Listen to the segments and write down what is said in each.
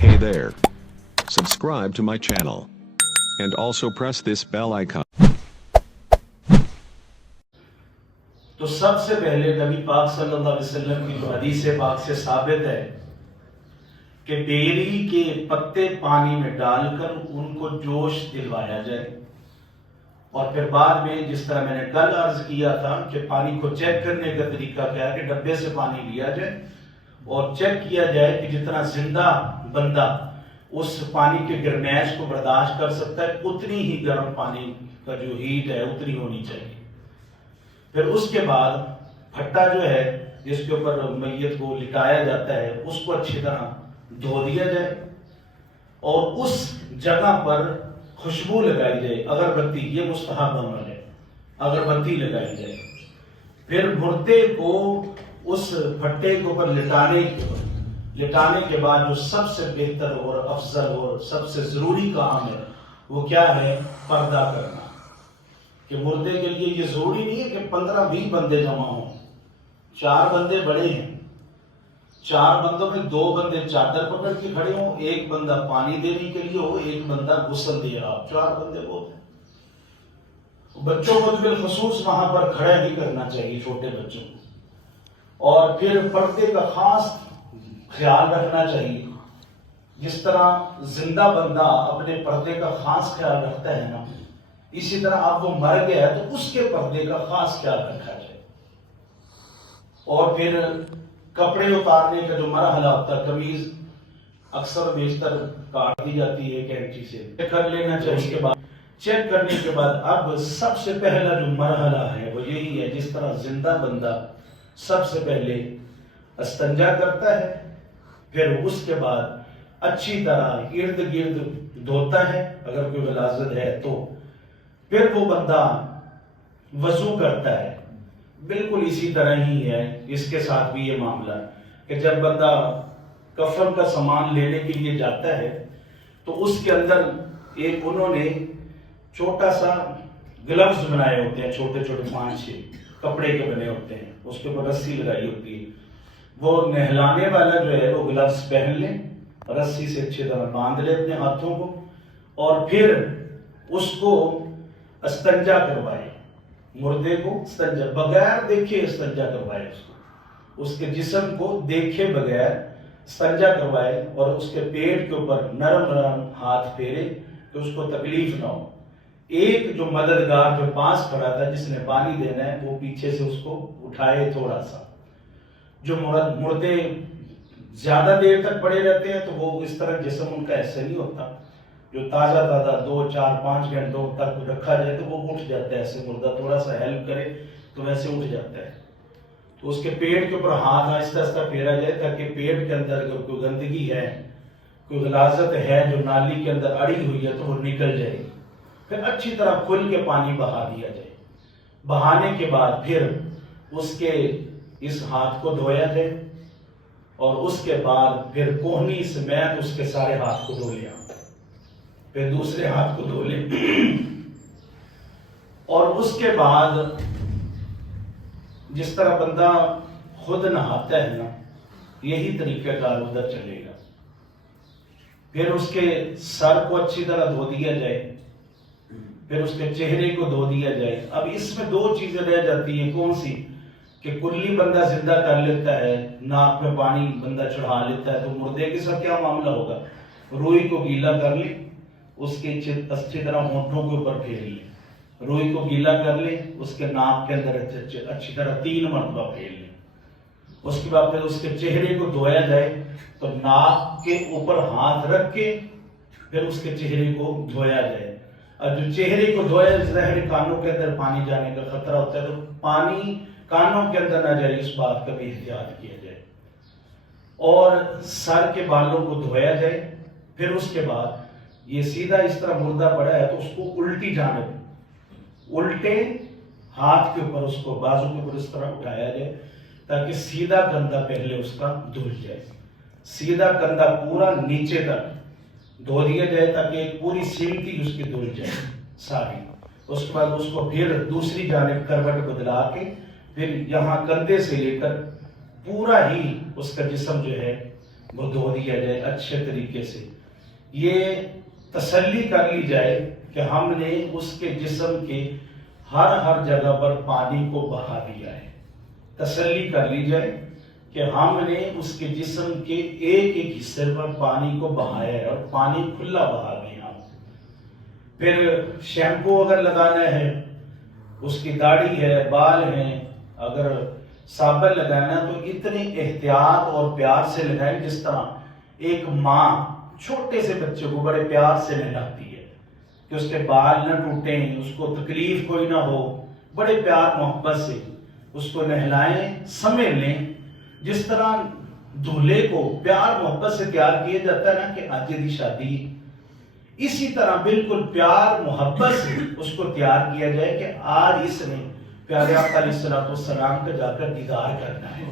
Hey there. Subscribe to my channel. And also press this bell icon. تو سب سے پہلے نبی پاک صلی اللہ علیہ وسلم کی جو حدیث پاک سے ثابت ہے کہ بیری کے پتے پانی میں ڈال کر ان کو جوش دلوایا جائے، اور پھر بعد میں جس طرح میں نے کل عرض کیا تھا کہ پانی کو چیک کرنے کا طریقہ کیا ہے کہ ڈبے سے پانی لیا جائے اور چیک کیا جائے کہ جتنا زندہ بندہ اس پانی کے گرمائش کو برداشت کر سکتا ہے اتنی ہی گرم پانی کا جو ہیٹ ہے اتنی ہونی چاہیے۔ پھر اس کے بعد پھٹا جو ہے جس کے اوپر میت کو لٹایا جاتا ہے اس کو اچھی طرح دھو دیا جائے اور اس جگہ پر خوشبو لگائی جائے، اگربتی، یہ مستحب عمل ہے، اگربتی لگائی جائے۔ پھر مردے کو اس پھٹے کے اوپر لٹانے کے بعد جو سب سے بہتر اور افضل اور سب سے ضروری کام ہے وہ کیا ہے؟ پردہ کرنا۔ کہ مردے کے لیے یہ ضروری نہیں ہے کہ 15-20 بندے جمع ہوں، 4 بندے بڑے ہیں، 4 بندوں میں 2 بندے چادر پکڑ کے کھڑے ہوں، 1 بندہ پانی دینے کے لیے ہو، 1 بندہ غسل دے رہا ہو، 4 بندے بہت ہیں۔ بچوں کو بالخصوص وہاں پر کھڑا نہیں کرنا چاہیے، چھوٹے بچوں کو۔ اور پھر پردے کا خاص خیال رکھنا چاہیے، جس طرح زندہ بندہ اپنے پردے کا خاص خیال رکھتا ہے نا، اسی طرح اب وہ مر گیا ہے تو اس کے پردے کا خاص خیال رکھا جائے۔ اور پھر کپڑے اتارنے کا جو مرحلہ ہوتا ہے، قمیض اکثر بیشتر کاٹ دی جاتی ہے کینچی سے، چیک کر لینا چاہیے۔ اس کے بعد چیک کرنے کے بعد اب سب سے پہلا جو مرحلہ ہے وہ یہی ہے، جس طرح زندہ بندہ سب سے پہلے استنجا کرتا ہے، پھر اس کے بعد اچھی طرح ارد گرد دھوتا ہے اگر کوئی غلاظت ہے تو، پھر وہ بندہ وضو کرتا ہے۔ بالکل اسی طرح ہی ہے اس کے ساتھ بھی یہ معاملہ کہ جب بندہ کفن کا سامان لینے کے لیے جاتا ہے تو اس کے اندر ایک انہوں نے چھوٹا سا گلوز بنائے ہوتے ہیں، چھوٹے چھوٹے 5-6 کپڑے کے بنے ہوتے ہیں، اس کے اوپر رسی لگائی ہوتی ہے۔ وہ نہلانے والا جو ہے وہ گلوز پہن لے، رسی سے اچھی طرح باندھ لے اپنے ہاتھوں کو، اور پھر اس کو استنجا کروائے، مردے کو استنجا بغیر دیکھے استنجا کروائے، اس کے جسم کو دیکھے بغیر استنجا کروائے، اور اس کے پیٹ کے اوپر نرم نرم ہاتھ پھیرے کہ اس کو تکلیف نہ ہو۔ ایک جو مددگار جو پاس کھڑا تھا جس نے پانی دینا ہے وہ پیچھے سے اس کو اٹھائے تھوڑا سا۔ جو مردے زیادہ دیر تک پڑے رہتے ہیں تو وہ اس طرح جسم ان کا ایسے نہیں ہوتا، جو تازہ 2-4-5 گھنٹوں تک رکھا جائے تو وہ اٹھ جاتا ہے، ایسے مردہ تھوڑا سا ہیلپ کرے تو ویسے اٹھ جاتا ہے۔ تو اس کے پیٹ کے اوپر ہاتھ آہستہ آہستہ پھیرا جائے تاکہ پیٹ کے اندر اگر کوئی گندگی ہے، کوئی غلاظت ہے جو نالی کے اندر اڑی ہوئی ہے تو وہ نکل جائے گی۔ پھر اچھی طرح کھل کے پانی بہا دیا جائے، بہانے کے بعد پھر اس کے اس ہاتھ کو دھویا جائے، اور اس کے بعد پھر کوہنی سمیت اس کے سارے ہاتھ کو دھو لیا، پھر دوسرے ہاتھ کو دھو لے، اور اس کے بعد جس طرح بندہ خود نہاتا ہے نا یہی طریقہ کار ادھر چلے گا۔ پھر اس کے سر کو اچھی طرح دھو دیا جائے، پھر اس کے چہرے کو دھو دیا جائے۔ اب اس میں 2 چیزیں رہ جاتی ہیں، کون سی؟ کہ کلی بندہ زندہ کر لیتا ہے، ناک میں پانی بندہ چڑھا لیتا ہے، تو مردے کے ساتھ کیا معاملہ ہوگا؟ روئی کو گیلا کر لے، اس کے اچھی طرح ہونٹوں کے اوپر پھیر لے، روئی کو گیلا کر لے، اس کے ناک کے اندر اچھی طرح 3 مرتبہ پھیر لے، اس کے بعد پھر اس کے چہرے کو دھویا جائے تو ناک کے اوپر ہاتھ رکھ کے پھر اس کے چہرے کو دھویا جائے۔ اور جو چہرے کو دھویا، ظاہر کانوں کے اندر پانی جانے کا خطرہ ہوتا ہے تو پانی کانوں کے اندر نہ جائے، اس بات کا بھی احتیاط کیا جائے، اور سر کے بالوں کو دھویا جائے۔ پھر اس کے بعد یہ سیدھا اس طرح مردہ پڑا ہے تو اس کو الٹی جانب، الٹے ہاتھ کے اوپر، اس کو بازو کے اوپر اس طرح اٹھایا جائے تاکہ سیدھا کندھا پہلے اس کا دھل جائے، سیدھا کندھا پورا نیچے تک دھو دیا جائے تاکہ ایک پوری سمتی اس کی دھل جائے ساری۔ اس کے بعد اس کو پھر دوسری جانب کروٹ بدلا کے پھر یہاں کندھے سے لے کر پورا ہی اس کا جسم جو ہے وہ دھو دیا جائے اچھے طریقے سے. یہ تسلی کر لی جائے کہ ہم نے اس کے جسم کے ہر جگہ پر پانی کو بہا دیا ہے. تسلی کر لی جائے کہ ہم نے اس کے جسم کے ایک حصے پر پانی کو بہایا ہے اور پانی کھلا بہا دیا. پھر شیمپو اگر لگانا ہے، اس کی داڑھی ہے، بال ہیں، اگر صابن لگانا تو اتنی احتیاط اور پیار سے لگائیں جس طرح ایک ماں چھوٹے سے بچے کو بڑے پیار سے نہلاتی ہے کہ اس کے بال نہ ٹوٹیں، اس کو تکلیف کوئی نہ ہو. بڑے پیار محبت سے اس کو نہلائیں، سمیٹ لیں. جس طرح دولہے کو پیار محبت سے تیار کیا جاتا ہے نا کہ آج دی شادی، اسی طرح بالکل پیار محبت سے اس کو تیار کیا جائے کہ آج اس نے پیارے آقا علیہ السلام کا جا کر دیدار کرنا ہے.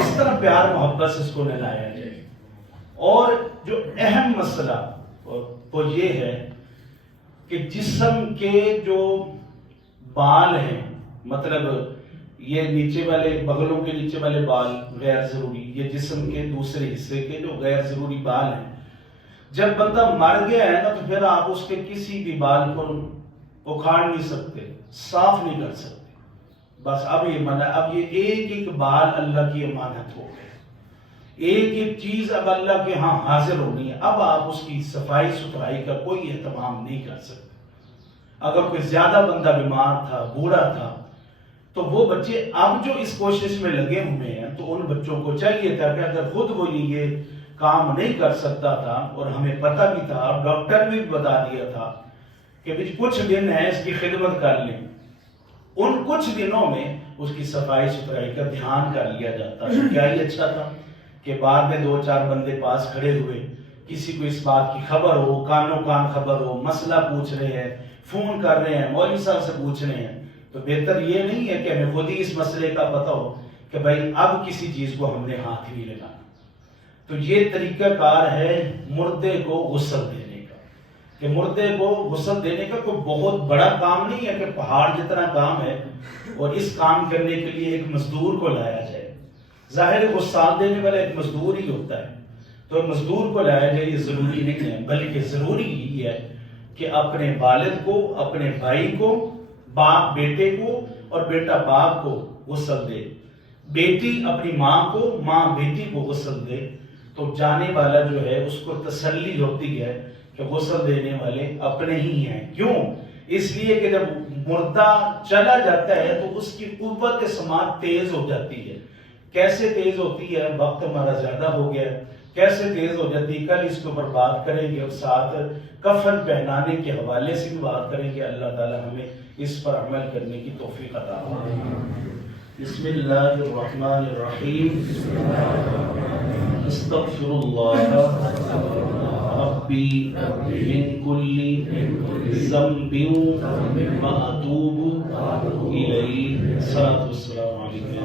اس طرح پیار محبت سے اس کو نہلایا جائے. اور جو اہم مسئلہ وہ یہ ہے کہ جسم کے جو بال ہیں، مطلب یہ نیچے والے بغلوں کے نیچے والے بال غیر ضروری، یہ جسم کے دوسرے حصے کے جو غیر ضروری بال ہیں، جب بندہ مر گیا ہے نا تو پھر آپ اس کے کسی بھی بال کو اکھاڑ نہیں سکتے، صاف نہیں کر سکتے. بس اب یہ منع، اب یہ ایک بال اللہ کی امانت ہو گئے. ایک چیز اب اللہ کے ہاں حاضر ہونی ہے. اب آپ اس کی صفائی ستھرائی کا کوئی اہتمام نہیں کر سکتے. اگر کوئی زیادہ بندہ بیمار تھا، بوڑھا تھا، تو وہ بچے اب جو اس کوشش میں لگے ہوئے ہیں تو ان بچوں کو چاہیے تھا کہ اگر خود وہ یہ کام نہیں کر سکتا تھا اور ہمیں پتہ بھی تھا، ڈاکٹر نے بھی بتا دیا تھا کہ کچھ دن ہے اس کی خدمت کر لیں، ان کچھ دنوں میں اس کی صفائی ستھرائی کا دھیان کر لیا جاتا. کیا ہی اچھا تھا کہ بعد میں 2-4 بندے پاس کھڑے ہوئے، کسی کو اس بات کی خبر ہو، کانوں کان خبر ہو، مسئلہ پوچھ رہے ہیں، فون کر رہے ہیں، مولوی صاحب سے پوچھ رہے ہیں. تو بہتر یہ نہیں ہے کہ ہمیں خود ہی اس مسئلے کا پتہ ہو کہ بھائی اب کسی چیز کو ہم نے ہاتھ نہیں لگانا. تو یہ طریقہ کار ہے مردے کو غسل دینے کا، کہ مردے کو غسل دینے کا کوئی بہت بڑا کام نہیں ہے کہ پہاڑ جتنا کام ہے اور اس کام کرنے کے لیے ایک مزدور کو لایا جائے. ظاہر غسل دینے والا ایک مزدور ہی ہوتا ہے، تو مزدور کو لایا جائے یہ ضروری نہیں ہے، بلکہ ضروری یہ ہے کہ اپنے والد کو، اپنے بھائی کو، باپ بیٹے کو اور بیٹا باپ کو غسل دے. بیٹی اپنی ماں کو، ماں بیٹی کو غسل دے. تو جانے والا جو ہے اس کو تسلی ہوتی ہے کہ غسل دینے والے اپنے ہی ہیں. کیوں؟ اس لیے کہ جب مردہ چلا جاتا ہے تو اس کی قوت سماعت تیز ہو جاتی ہے. کیسے تیز ہوتی ہے؟ وقت ہمارا زیادہ ہو گیا، کیسے تیز ہو جاتی ہے کل اس کے اوپر بات کریں گے، اور ساتھ کفن پہنانے کے حوالے سے بھی بات کریں گے. اللہ تعالی ہمیں اس پر عمل کرنے کی توفیق عطا فرمائے. بسم اللہ الرحمن الرحیم. استغفر اللہ ربی من کل ذنب واتوب الیہ. الصلاۃ والسلام علیکم.